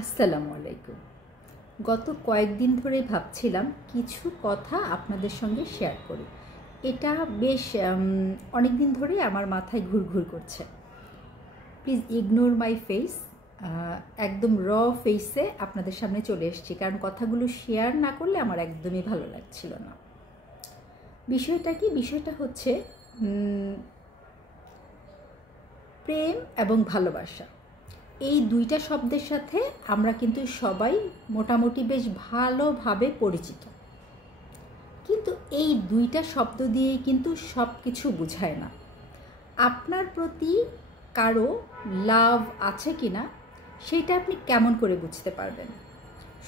আসসালামু আলাইকুম। গত কয়েকদিন ধরে ভাবছিলাম কিছু কথা আপনাদের সঙ্গে শেয়ার করি। এটা বেশ অনেক দিন ধরেই আমার মাথায় ঘুরঘুর করছে। Please ignore my face. একদম র ফেসে আপনাদের সামনে চলে এসেছি, কারণ কথাগুলো শেয়ার না করলে আমার একদমই ভালো লাগছিল না। বিষয়টা কি? বিষয়টা হচ্ছে প্রেম এবং ভালোবাসা। এই দুইটা শব্দের সাথে আমরা কিন্তু সবাই মোটামুটি বেশ ভালোভাবে পরিচিত, কিন্তু এই দুইটা শব্দ দিয়েই কিন্তু সব কিছু বোঝায় না। আপনার প্রতি কারো লাভ আছে কি না সেটা আপনি কেমন করে বুঝতে পারবেন?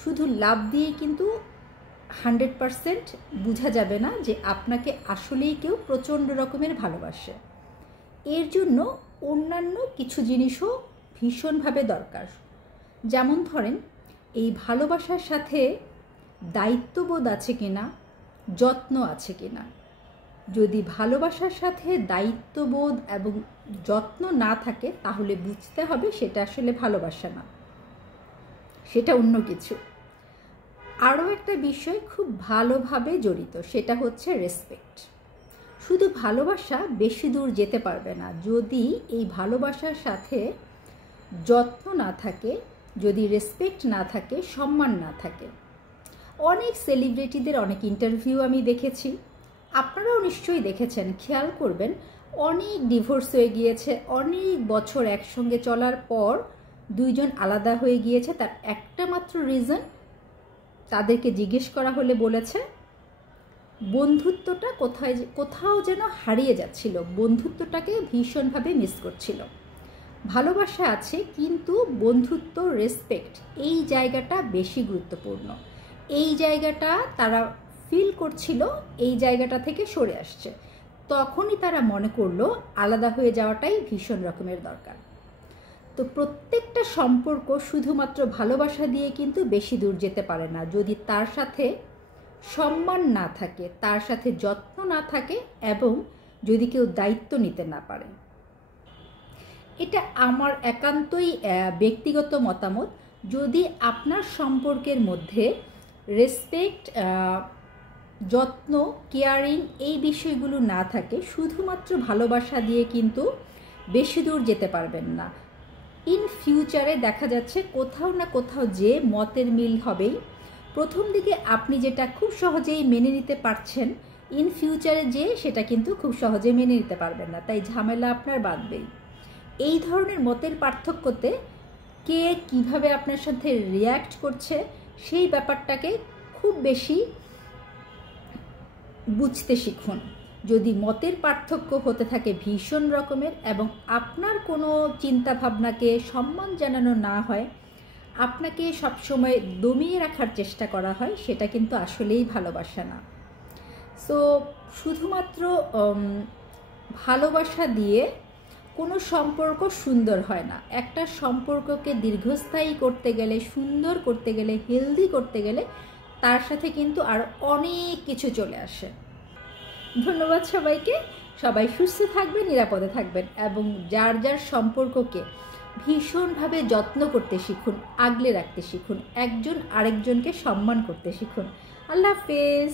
শুধু লাভ দিয়ে কিন্তু 100% বোঝা যাবে না যে আপনাকে আসলেই কেউ প্রচণ্ড রকমের ভালোবাসে। এর জন্য অন্যান্য কিছু জিনিসও ভীষণভাবে দরকার। যেমন ধরেন, এই ভালোবাসার সাথে দায়িত্ববোধ আছে কিনা, যত্ন আছে কিনা। যদি ভালোবাসার সাথে দায়িত্ববোধ এবং যত্ন না থাকে তাহলে বুঝতে হবে সেটা আসলে ভালোবাসা না, সেটা অন্য কিছু। আরও একটা বিষয় খুব ভালোভাবে জড়িত, সেটা হচ্ছে রেসপেক্ট। শুধু ভালোবাসা বেশি দূর যেতে পারবে না যদি এই ভালোবাসার সাথে যত্ন না থাকে, যদি রেসপেক্ট না থাকে, সম্মান না থাকে। অনেক সেলিব্রিটিদের অনেক ইন্টারভিউ আমি দেখেছি, আপনারাও নিশ্চয়ই দেখেছেন। খেয়াল করবেন, অনেক ডিভোর্স হয়ে গিয়েছে, অনেক বছর একসঙ্গে চলার পর দুইজন আলাদা হয়ে গিয়েছে। তার একটা মাত্র রিজন, তাদেরকে জিজ্ঞেস করা হলে বলেছে বন্ধুত্বটা কোথাও যেন হারিয়ে যাচ্ছিল, বন্ধুত্বটাকে ভীষণভাবে মিস করছিল। ভালোবাসা আছে কিন্তু বন্ধুত্ব, রেসপেক্ট, এই জায়গাটা বেশি গুরুত্বপূর্ণ। এই জায়গাটা তারা ফিল করছিল, এই জায়গাটা থেকে সরে আসছে। তখনই তারা মনে করলো আলাদা হয়ে যাওয়াটাই ভীষণ রকমের দরকার। তো প্রত্যেকটা সম্পর্ক শুধুমাত্র ভালোবাসা দিয়ে কিন্তু বেশি দূর যেতে পারে না যদি তার সাথে সম্মান না থাকে, তার সাথে যত্ন না থাকে এবং যদি কেউ দায়িত্ব নিতে না পারে। এটা আমার একান্তই ব্যক্তিগত মতামত। যদি আপনার সম্পর্কের মধ্যে রেসপেক্ট, যত্ন, কেয়ারিং এই বিষয়গুলো না থাকে, শুধুমাত্র ভালোবাসা দিয়ে কিন্তু বেশি দূর যেতে পারবেন না। ইন ফিউচারে দেখা যাচ্ছে কোথাও না কোথাও যে মতের মিল হবেই। প্রথম দিকে আপনি যেটা খুব সহজেই মেনে নিতে পারছেন, ইন ফিউচারে যে সেটা কিন্তু খুব সহজে মেনে নিতে পারবেন না, তাই ঝামেলা আপনার বাঁধবেই। এই ধরনের মতের পার্থক্যতে কে কিভাবে আপনার সাথে রিয়্যাক্ট করছে সেই ব্যাপারটাকে খুব বেশি বুঝতে শিখুন। যদি মতের পার্থক্য হতে থাকে ভীষণ রকমের এবং আপনার কোনো চিন্তাভাবনাকে সম্মান জানানো না হয়, আপনাকে সবসময় দমিয়ে রাখার চেষ্টা করা হয়, সেটা কিন্তু আসলেই ভালোবাসা না। সো শুধুমাত্র ভালোবাসা দিয়ে কোনো সম্পর্ক সুন্দর হয় না। একটা সম্পর্ককে দীর্ঘস্থায়ী করতে গেলে, সুন্দর করতে গেলে, হেলদি করতে গেলে তার সাথে কিন্তু আর অনেক কিছু চলে আসে। ধন্যবাদ সবাইকে। সবাই সুস্থ থাকবেন, নিরাপদে থাকবেন এবং যার যার সম্পর্ককে ভীষণভাবে যত্ন করতে শিখুন, আগলে রাখতে শিখুন, একজন আরেকজনকে সম্মান করতে শিখুন। আল্লাহ হাফেজ।